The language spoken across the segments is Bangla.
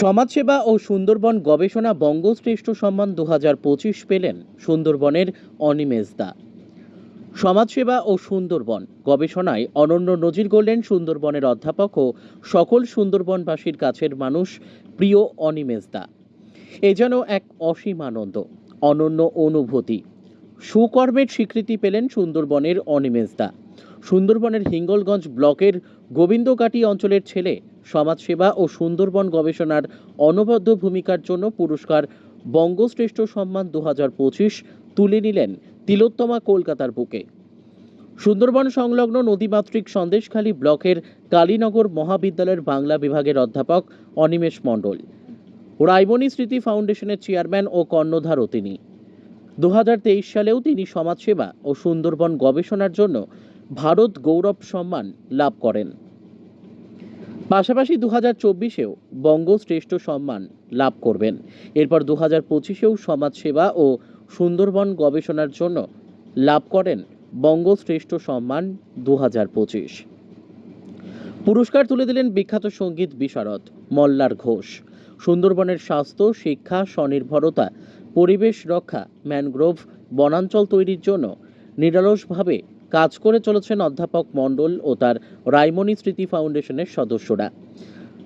সমাজসেবা ও সুন্দরবন গবেষণা বঙ্গশ্রেষ্ঠ সম্মান 2025 পেলেন সুন্দরবনের অনিমেষ দা। সমাজসেবা ও সুন্দরবন গবেষণায় অনন্য নজির গড়লেন সুন্দরবনের অধ্যাপক ও সকল সুন্দরবনবাসীর কাছের মানুষ প্রিয় অনিমেষ দা। এ যেন এক অসীম আনন্দ, অনন্য অনুভূতি। সুকর্মের স্বীকৃতি পেলেন সুন্দরবনের অনিমেষ দা। সুন্দরবনের হিঙ্গলগঞ্জ ব্লকের গোবিন্দকাটি অঞ্চলের ছেলে সমাজসেবা ও সুন্দরবন গবেষণার অনবদ্য ভূমিকার জন্য পুরস্কার বঙ্গশ্রেষ্ঠ সম্মান 2025 তুলে নিলেন তিলোত্তমা কলকাতার বুকে। সুন্দরবন সংলগ্ন নদীমাতৃক সন্দেশখালী ব্লকের কালীনগর মহাবিদ্যালয়ের বাংলা বিভাগের অধ্যাপক অনিমেষ মণ্ডল, রাইমনি স্মৃতি ফাউন্ডেশনের চেয়ারম্যান ও কর্ণধারও তিনি। 2023 সালেও তিনি সমাজসেবা ও সুন্দরবন গবেষণার জন্য ভারত গৌরব সম্মান লাভ করেন। পাশাপাশি 2024-এও বঙ্গশ্রেষ্ঠ সম্মান লাভ করবেন। এরপর 2025-এও সমাজসেবা ও সুন্দরবন গবেষণার জন্য লাভ করেন বঙ্গশ্রেষ্ঠ সম্মান 2025। পুরস্কার তুলে দিলেন বিখ্যাত সঙ্গীত বিশারদ মল্লার ঘোষ। সুন্দরবনের স্বাস্থ্য, শিক্ষা, স্বনির্ভরতা, পরিবেশ রক্ষা, ম্যানগ্রোভ বনাঞ্চল তৈরির জন্য নিরলসভাবে কাজ করে চলেছেন অধ্যাপক মণ্ডল ও তার রাইমনি স্মৃতি ফাউন্ডেশনের সদস্যরা।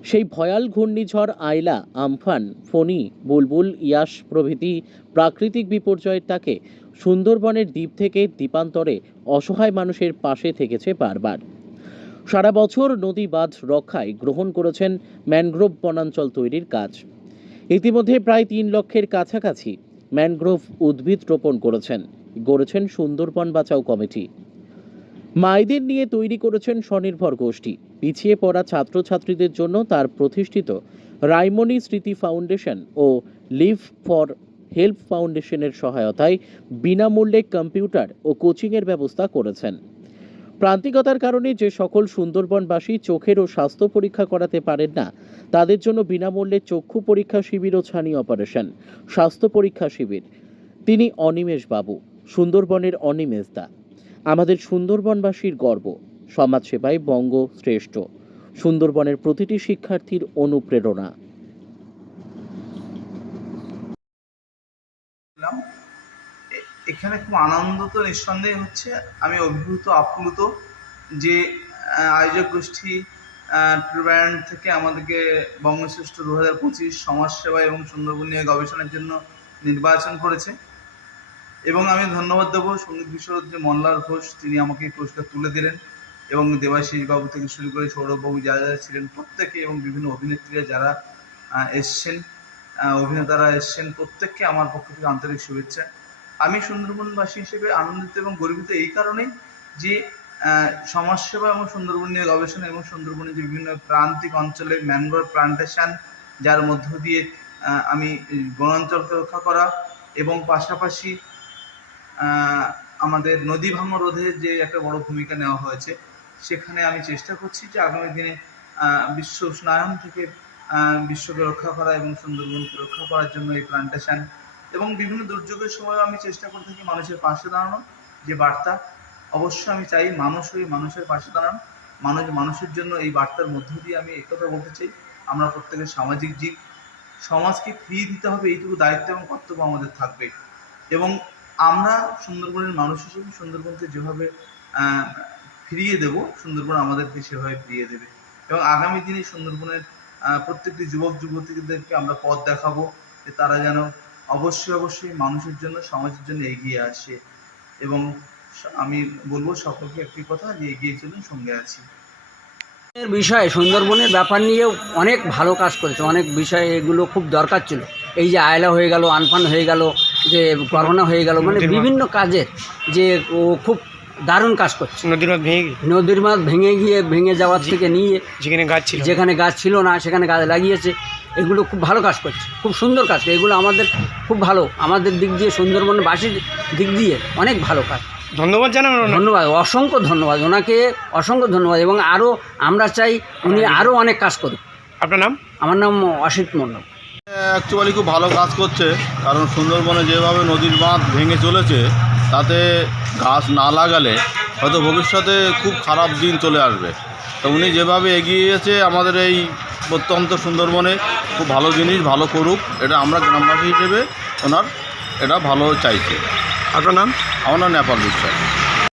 সেই ভয়াল ঘূর্ণিঝড় আইলা, আমফান, ফণী, বুলবুল, ইয়াস প্রভৃতি প্রাকৃতিক বিপর্যয়ের তাকে সুন্দরবনের দ্বীপ থেকে দ্বীপান্তরে অসহায় মানুষের পাশে থেকেছে বারবার। সারা বছর নদী বাঁধ রক্ষায় গ্রহণ করেছেন ম্যানগ্রোভ বনাঞ্চল তৈরির কাজ। ইতিমধ্যে প্রায় 3 লক্ষের কাছাকাছি ম্যানগ্রোভ উদ্ভিদ রোপণ গড়েছেন সুন্দরবন বাঁচাও কমিটি। মায়েদের নিয়ে তৈরি করেছেন স্বনির্ভর গোষ্ঠী। পিছিয়ে পড়া ছাত্রছাত্রীদের জন্য তার প্রতিষ্ঠিত রাইমনি স্মৃতি ফাউন্ডেশন ও লিভ ফর হেল্প ফাউন্ডেশনের সহায়তায় বিনামূল্যে কম্পিউটার ও কোচিংয়ের ব্যবস্থা করেছেন। প্রান্তিকতার কারণে যে সকল সুন্দরবনবাসী চোখের ও স্বাস্থ্য পরীক্ষা করাতে পারেন না, তাদের জন্য বিনামূল্যে চক্ষু পরীক্ষা শিবির ও ছানি অপারেশন, স্বাস্থ্য পরীক্ষা শিবির। তিনি অনিমেষ বাবু, সুন্দরবনের অনিমেষ দা, আমাদের সুন্দরবনবাসীর গর্ব, সমাজসেবায় বঙ্গ শ্রেষ্ঠ, সুন্দরবনের প্রতিটি শিক্ষার্থীর অনুপ্রেরণা। এখানে খুব আনন্দ তো নিঃসন্দেহে হচ্ছে। আমি অভিভূত আপ্লুত যে আয়োজক গোষ্ঠী ট্রিব্যান্ড থেকে আমাদেরকে বঙ্গশ্রেষ্ঠ 2025 সমাজসেবা এবং সুন্দরবন নিয়ে গবেষণার জন্য নির্বাচন করেছে। এবং আমি ধন্যবাদ দেবো সঙ্গীত বিশারদ যে মল্লার ঘোষ, তিনি আমাকে এই পুরস্কার তুলে দিলেন, এবং দেবাশিস বাবু থেকে শুরু করে সৌরভবাবু যারা যারা ছিলেন প্রত্যেকে, এবং বিভিন্ন অভিনেত্রীরা যারা এসছেন, অভিনেতারা এসছেন, প্রত্যেককে আমার পক্ষ থেকে আন্তরিক শুভেচ্ছা। আমি সুন্দরবনবাসী হিসেবে আনন্দিত এবং গর্বিত এই কারণেই যে সমাজসেবা এবং সুন্দরবন নিয়ে গবেষণা এবং সুন্দরবনের যে বিভিন্ন প্রান্তিক অঞ্চলে ম্যানগ্রোভ প্লান্টেশন, যার মধ্য দিয়ে আমি বনাঞ্চলকে রক্ষা করা, এবং পাশাপাশি আমাদের নদী ভাঙন রোধে যে একটা বড় ভূমিকা নেওয়া হয়েছে, সেখানে আমি চেষ্টা করছি যে আগামী দিনে বিশ্ব উষ্ণায়ন থেকে বিশ্বকে রক্ষা করা এবং সুন্দরবনকে রক্ষা করার জন্য এই প্লান্টেশন, এবং বিভিন্ন দুর্যোগের সময় আমি চেষ্টা করে থাকি মানুষের পাশে দাঁড়ানো। যে বার্তা অবশ্যই আমি চাই মানুষ হয়ে মানুষের পাশে দাঁড়ানো, মানুষের জন্য এই বার্তার মধ্য দিয়ে আমি একথা বলতে চাই, আমরা প্রত্যেকের সামাজিক জীব, সমাজকে ফিরিয়ে দিতে হবে এইটুকু দায়িত্ব এবং কর্তব্য আমাদের থাকবে। এবং আমরা সুন্দরবনের মানুষ হিসেবে সুন্দরবনকে যেভাবে ফিরিয়ে দেব, সুন্দরবন আমাদেরকে সেভাবে ফিরিয়ে দেবে। এবং আগামী দিনে সুন্দরবনের প্রত্যেকটি যুবক যুবতীদেরকে আমরা পথ দেখাবো যে তারা যেন অবশ্যই মানুষের জন্য, সমাজের জন্য এগিয়ে আসে। এবং আমি বলবো সকলকে একটি কথা, যে এগিয়ে চলুন, সঙ্গে আছি। বিষয়ে সুন্দরবনের ব্যাপার নিয়েও অনেক ভালো কাজ করেছে, অনেক বিষয়ে এগুলো খুব দরকার ছিল। এই যে আয়লা হয়ে গেল, আমফান হয়ে গেল, যে করোনা হয়ে গেল, মানে বিভিন্ন কাজের যে ও খুব দারুণ কাজ করছে। নদীর মাছ ভেঙে যাওয়ার থেকে নিয়ে যেখানে গাছ ছিল না সেখানে গাছ লাগিয়েছে। এগুলো খুব ভালো কাজ করছে, খুব সুন্দর কাজ। এগুলো আমাদের খুব ভালো, আমাদের দিক দিয়ে, সুন্দরবনবাসীর দিক দিয়ে অনেক ভালো কাজ। ধন্যবাদ জানাবেন। ধন্যবাদ, অসংখ্য ধন্যবাদ ওনাকে, অসংখ্য ধন্যবাদ। এবং আরও আমরা চাই উনি আরও অনেক কাজ করুন। আপনার নাম? আমার নাম অসিত মণ্ডল। অ্যাকচুয়ালি খুব ভালো কাজ করছে, কারণ সুন্দরবনে যেভাবে নদীর বাঁধ ভেঙে চলেছে, তাতে গাছ না লাগালে হয়তো ভবিষ্যতে খুব খারাপ দিন চলে আসবে। তো উনি যেভাবে এগিয়ে গেছে আমাদের এই প্রত্যন্ত সুন্দরবনে, খুব ভালো জিনিস, ভালো করুক, এটা আমরা গ্রামবাসী হিসেবে ওনার এটা ভালো চাইছি। আপনার নাম? আমার নাম নেপাল বিশ্বাস।